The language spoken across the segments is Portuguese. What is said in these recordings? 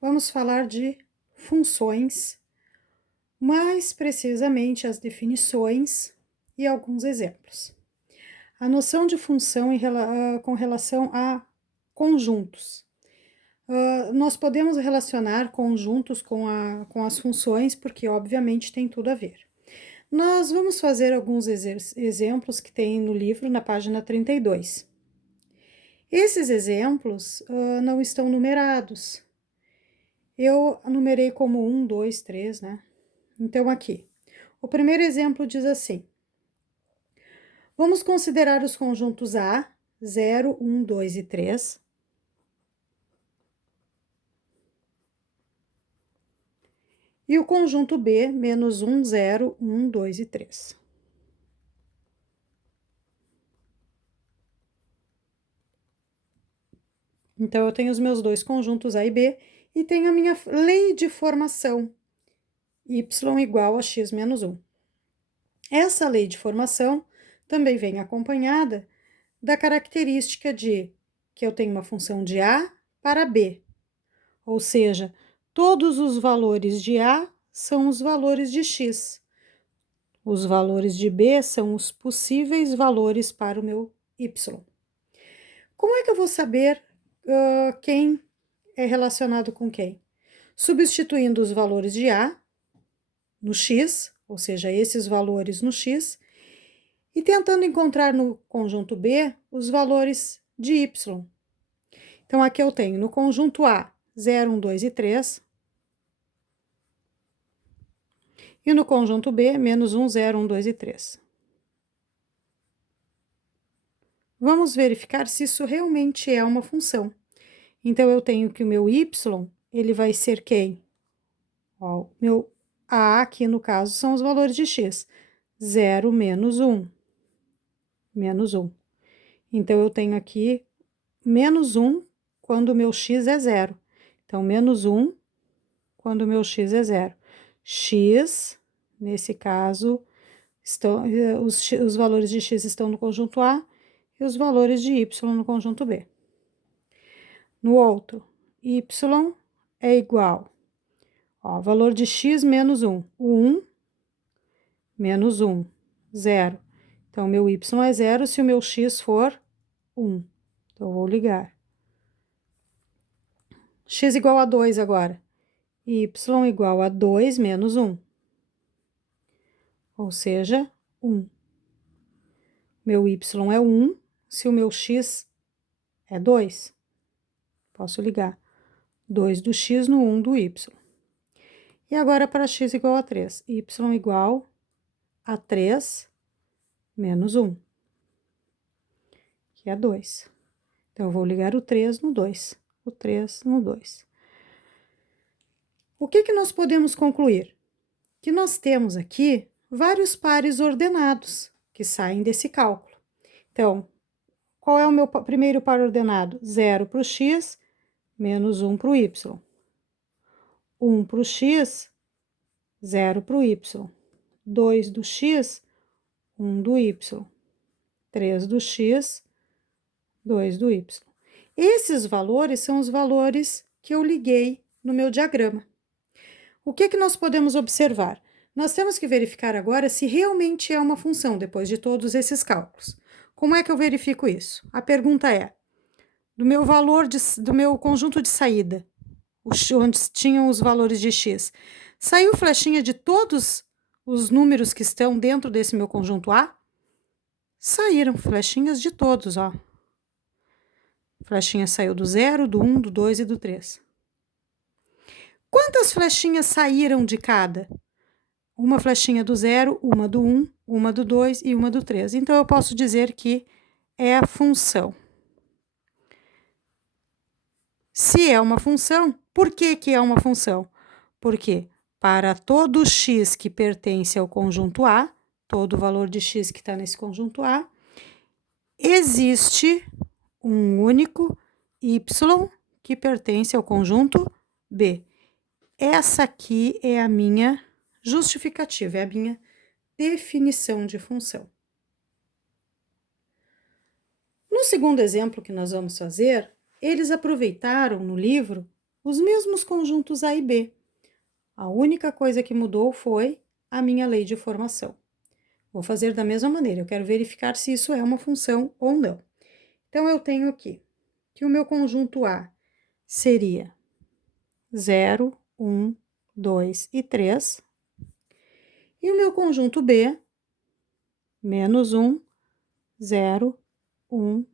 vamos falar de funções, mais precisamente as definições e alguns exemplos. A noção de função com relação a conjuntos. Nós podemos relacionar conjuntos com as funções, porque obviamente tem tudo a ver. Nós vamos fazer alguns exemplos que tem no livro, na página 32. Esses exemplos não estão numerados. Eu numerei como 1, 2, 3, né? Então, aqui. O primeiro exemplo diz assim: vamos considerar os conjuntos A, 0, 1, 2 e 3. E o conjunto B, menos 1, 0, 1, 2 e 3. Então, eu tenho os meus dois conjuntos A e B e tenho a minha lei de formação, y igual a x menos 1. Essa lei de formação também vem acompanhada da característica de que eu tenho uma função de A para B, ou seja, todos os valores de A são os valores de x. Os valores de B são os possíveis valores para o meu y. Como é que eu vou saber quem é relacionado com quem? Substituindo os valores de A no x, ou seja, esses valores no x, e tentando encontrar no conjunto B os valores de y. Então, aqui eu tenho no conjunto A 0, 1, 2 e 3, e no conjunto B, menos 1, 0, 1, 2 e 3. Vamos verificar se isso realmente é uma função. Então, eu tenho que o meu y, ele vai ser quem? Ó, o meu A aqui, no caso, são os valores de x. 0, menos 1. Menos 1. Então, eu tenho aqui menos 1 quando o meu x é 0. Então, menos 1 quando o meu x é 0. X, nesse caso, os valores de x estão no conjunto A e os valores de y no conjunto B. No outro, y é igual, ó, valor de x menos 1, o 1 menos 1, 0. Então, meu y é 0 se o meu x for 1. Então, eu vou ligar. X igual a 2 agora. Y igual a 2 menos 1. Ou seja, 1. Meu y é 1 se o meu x é 2. Posso ligar 2 do x no 1 do y. E agora para x igual a 3. Y igual a 3 menos 1, que é 2. Então, eu vou ligar o 3 no 2. O 3 no 2. O que nós podemos concluir? Que nós temos aqui vários pares ordenados que saem desse cálculo. Então, qual é o meu primeiro par ordenado? 0 para o x, menos 1 para o y. 1 para o x, 0 para o y. 2 do x, 1 do y. 3 do x, 2 do y. Esses valores são os valores que eu liguei no meu diagrama. O que nós podemos observar? Nós temos que verificar agora se realmente é uma função, depois de todos esses cálculos. Como é que eu verifico isso? A pergunta é, do meu conjunto de saída, onde tinham os valores de x, saiu flechinha de todos os números que estão dentro desse meu conjunto A? Saíram flechinhas de todos, ó. Flechinha saiu do 0, do 1, do 2 e do 3. Quantas flechinhas saíram de cada? Uma flechinha do 0, uma do 1, uma do 2 e uma do 3. Então, eu posso dizer que é a função. Se é uma função, por que é uma função? Porque para todo x que pertence ao conjunto A, todo valor de x que está nesse conjunto A, existe um único y que pertence ao conjunto B. Essa aqui é a minha justificativa, é a minha definição de função. No segundo exemplo que nós vamos fazer, eles aproveitaram no livro os mesmos conjuntos A e B. A única coisa que mudou foi a minha lei de formação. Vou fazer da mesma maneira, eu quero verificar se isso é uma função ou não. Então, eu tenho aqui que o meu conjunto A seria 0, 1, 2 e 3. E o meu conjunto B, menos 1, 0, 1,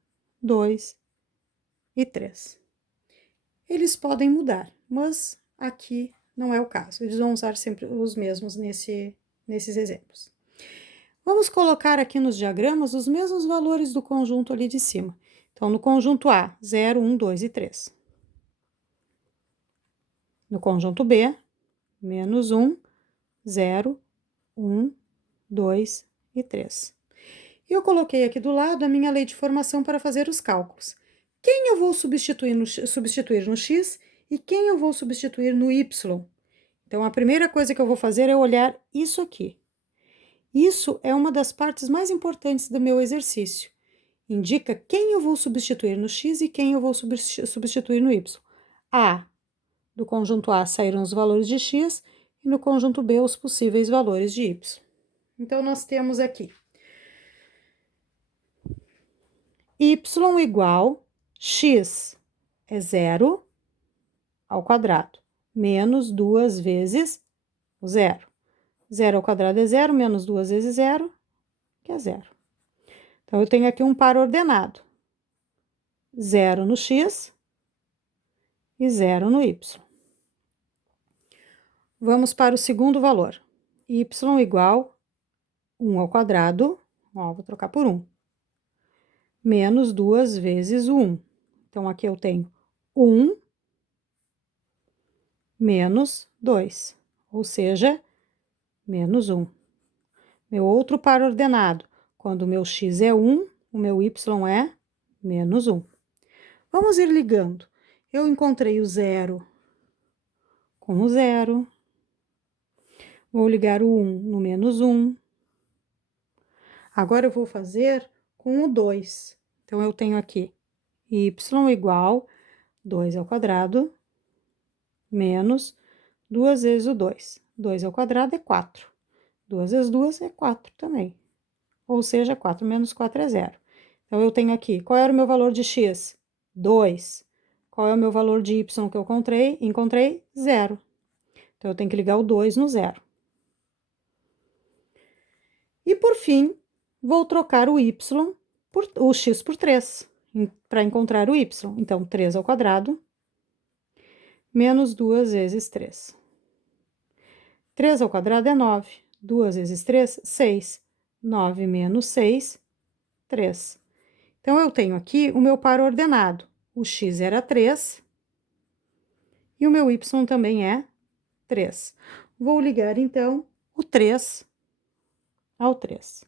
2 e 3. Eles podem mudar, mas aqui não é o caso. Eles vão usar sempre os mesmos nesses exemplos. Vamos colocar aqui nos diagramas os mesmos valores do conjunto ali de cima. Então, no conjunto A, 0, 1, 2 e 3. No conjunto B, menos 1, 0, 1, 2 e 3. E eu coloquei aqui do lado a minha lei de formação para fazer os cálculos. Quem eu vou substituir no x e quem eu vou substituir no y? Então, a primeira coisa que eu vou fazer é olhar isso aqui. Isso é uma das partes mais importantes do meu exercício. Indica quem eu vou substituir no x e quem eu vou substituir no y. Do conjunto A saíram os valores de x e no conjunto B os possíveis valores de y. Então, nós temos aqui y igual x é 0 ao quadrado, menos 2 vezes o zero. 0 ao quadrado é 0, menos 2 vezes 0, que é 0. Então, eu tenho aqui um par ordenado. 0 no x e 0 no y. Vamos para o segundo valor. Y igual 1 ao quadrado, ó, vou trocar por 1, menos 2 vezes o 1. Então, aqui eu tenho 1 menos 2, ou seja, menos 1. Meu outro par ordenado, quando o meu x é 1, o meu y é menos 1. Vamos ir ligando. Eu encontrei o 0 com o 0. Vou ligar o 1 no menos 1. Agora, eu vou fazer com o 2. Então, eu tenho aqui y igual 2 ao quadrado, menos 2 vezes o 2. 2 ao quadrado é 4. 2 vezes 2 é 4 também. Ou seja, 4 menos 4 é 0. Então, eu tenho aqui, qual era o meu valor de x? 2. Qual é o meu valor de y que eu encontrei? Encontrei 0. Então, eu tenho que ligar o 2 no 0. E, por fim, vou trocar o x por 3, para encontrar o y. Então, 3 ao quadrado, menos 2 vezes 3. 3 ao quadrado é 9. 2 vezes 3, 6. 9 menos 6, 3. Então, eu tenho aqui o meu par ordenado. O x era 3 e o meu y também é 3. Vou ligar, então, o 3 ao 3.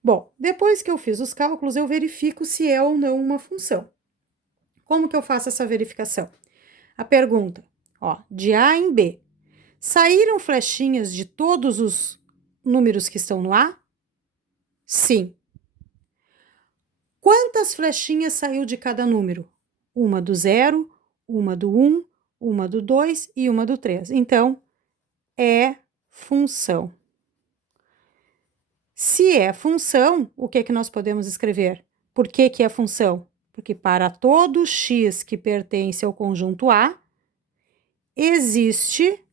Bom, depois que eu fiz os cálculos, eu verifico se é ou não uma função. Como que eu faço essa verificação? A pergunta, ó, de A em B. Saíram flechinhas de todos os números que estão no A? Sim. Quantas flechinhas saiu de cada número? Uma do 0, uma do 1, uma do 2 e uma do 3. Então, é função. Se é função, o que é que nós podemos escrever? Por que que é função? Porque para todo x que pertence ao conjunto A, existe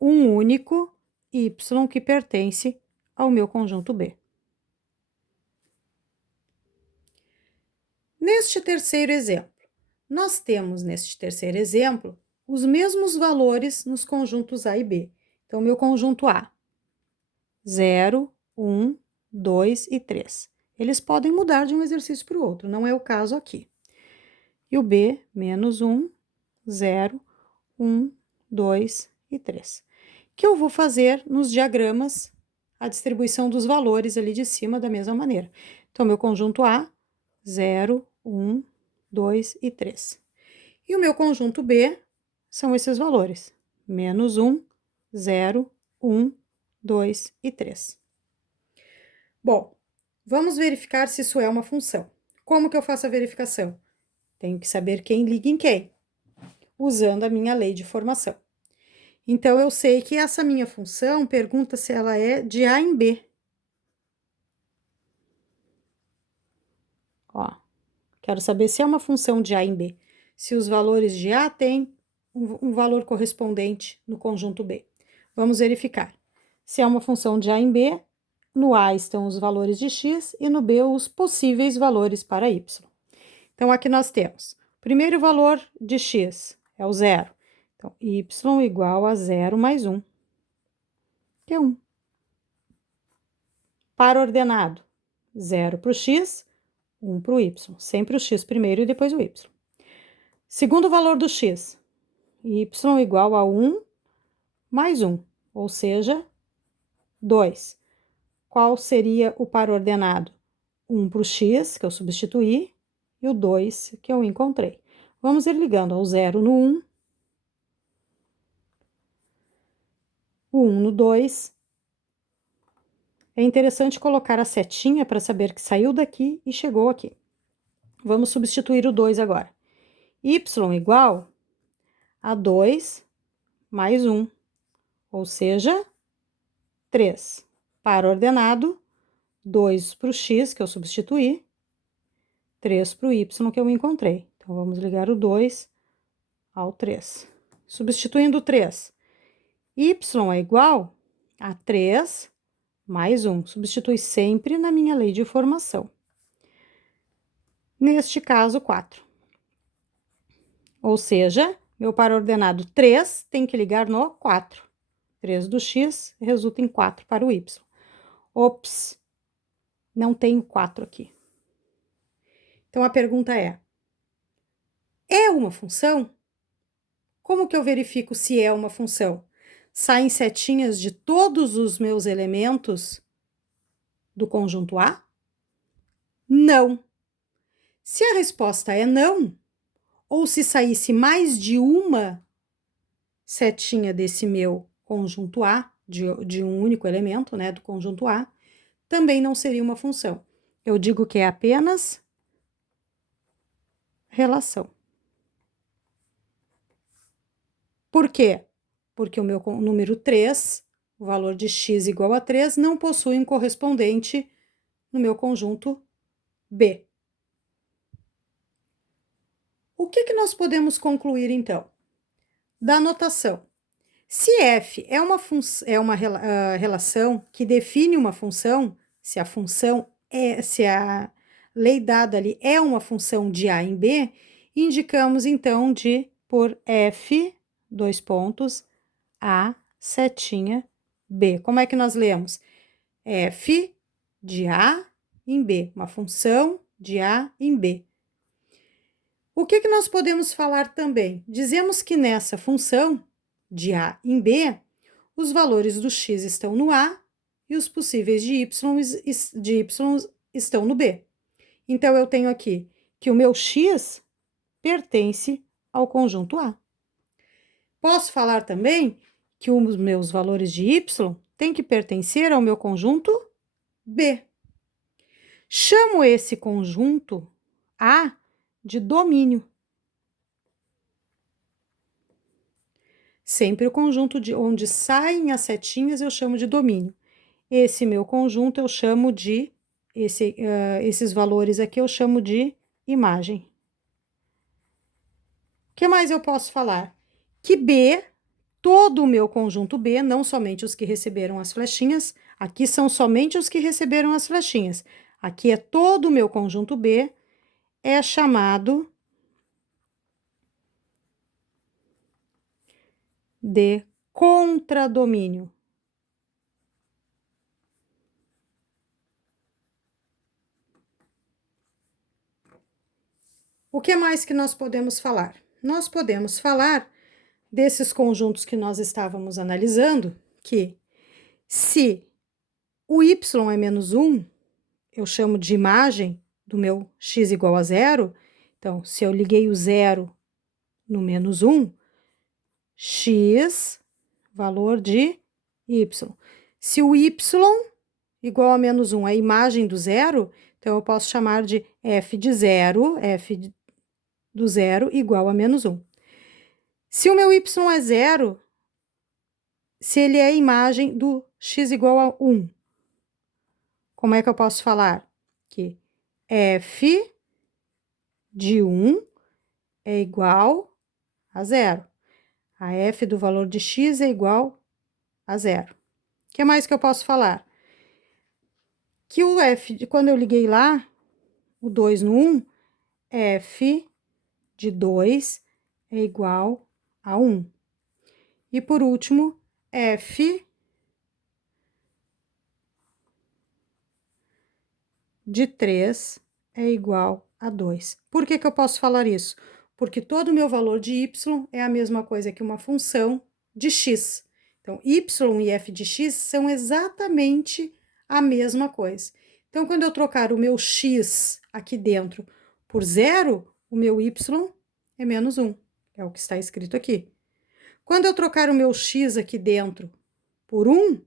um único y que pertence ao meu conjunto B. Neste terceiro exemplo, nós temos neste terceiro exemplo os mesmos valores nos conjuntos A e B. Então, meu conjunto A, 0, 1, 2 e 3. Eles podem mudar de um exercício para o outro, não é o caso aqui. E o B, menos 1, 0, 1, 2 e 3. Que eu vou fazer nos diagramas a distribuição dos valores ali de cima da mesma maneira. Então, meu conjunto A, 0, 1, 2 e 3. E o meu conjunto B são esses valores, menos 1, 0, 1, 2 e 3. Bom, vamos verificar se isso é uma função. Como que eu faço a verificação? Tenho que saber quem liga em quem. usando a minha lei de formação. Então, eu sei que essa minha função pergunta se ela é de A em B. Ó, quero saber se é uma função de A em B. Se os valores de A têm um valor correspondente no conjunto B. Vamos verificar. Se é uma função de A em B, no A estão os valores de x e no B os possíveis valores para y. Então, aqui nós temos o primeiro valor de x, é o zero. Então, y igual a 0 mais 1, que é 1. Par ordenado, 0 para o x, 1 para o y. Sempre o x primeiro e depois o y. Segundo valor do x, y igual a 1 mais 1, ou seja, 2. Qual seria o par ordenado? 1 para o x, que eu substituí, e o 2, que eu encontrei. Vamos ir ligando ao 0 no 1, o 1 no 2. É interessante colocar a setinha para saber que saiu daqui e chegou aqui. Vamos substituir o 2 agora. Y igual a 2 mais 1, ou seja, 3. Par ordenado, 2 para o x, que eu substituí, 3 para o y, que eu encontrei. Então, vamos ligar o 2 ao 3. Substituindo o 3, y é igual a 3 mais 1. Substitui sempre na minha lei de formação. Neste caso, 4. Ou seja, meu par ordenado 3 tem que ligar no 4. 3 do x resulta em 4 para o y. Ops, não tenho 4 aqui. Então, a pergunta é uma função? Como que eu verifico se é uma função? Saem setinhas de todos os meus elementos do conjunto A? Não. Se a resposta é não, ou se saísse mais de uma setinha desse meu conjunto A, de um único elemento, né, do conjunto A, também não seria uma função. Eu digo que é apenas relação. Por quê? Porque o meu número 3, o valor de x igual a 3, não possui um correspondente no meu conjunto B. O que nós podemos concluir, então? Da notação. Se f é uma relação que define uma função, se a lei dada ali é uma função de A em B, indicamos então por f, dois pontos, A, setinha, B. Como é que nós lemos? F de A em B, uma função de A em B. O que nós podemos falar também? Dizemos que nessa função de A em B, os valores do x estão no A e os possíveis de y estão no B. Então, eu tenho aqui que o meu x pertence ao conjunto A. Posso falar também que os meus valores de y têm que pertencer ao meu conjunto B. Chamo esse conjunto A de domínio. Sempre o conjunto de onde saem as setinhas eu chamo de domínio. Esse meu conjunto eu chamo de, esses valores aqui eu chamo de imagem. O que mais eu posso falar? Que B, todo o meu conjunto B, não somente os que receberam as flechinhas, aqui são somente os que receberam as flechinhas. Aqui é todo o meu conjunto B, é chamado de contradomínio. O que mais que nós podemos falar? Nós podemos falar desses conjuntos que nós estávamos analisando, que se o y é menos 1, eu chamo de imagem do meu x igual a 0, então, se eu liguei o 0 no menos 1, x, valor de y. Se o y igual a menos 1 é a imagem do 0, então eu posso chamar de f de 0, f do 0 igual a menos 1. Se o meu y é 0, se ele é a imagem do x igual a 1, como é que eu posso falar? Que f de 1 é igual a 0. A f do valor de x é igual a 0. O que mais que eu posso falar? Que o f, quando eu liguei lá, o 2 no 1, f de 2 é igual a 1. E por último, f de 3 é igual a 2. Por que que eu posso falar isso? Porque todo o meu valor de y é a mesma coisa que uma função de x. Então, y e f de x são exatamente a mesma coisa. Então, quando eu trocar o meu x aqui dentro por 0, o meu y é menos 1, é o que está escrito aqui. Quando eu trocar o meu x aqui dentro por 1,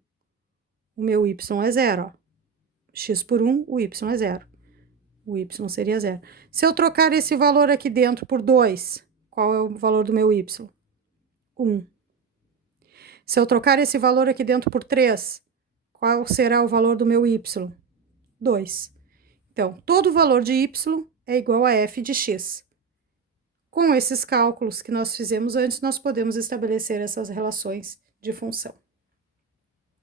o meu y é 0, ó. X por 1, o y é 0. O y seria 0. Se eu trocar esse valor aqui dentro por 2, qual é o valor do meu y? 1. Se eu trocar esse valor aqui dentro por 3, qual será o valor do meu y? 2. Então, todo valor de y é igual a f de x. Com esses cálculos que nós fizemos antes, nós podemos estabelecer essas relações de função.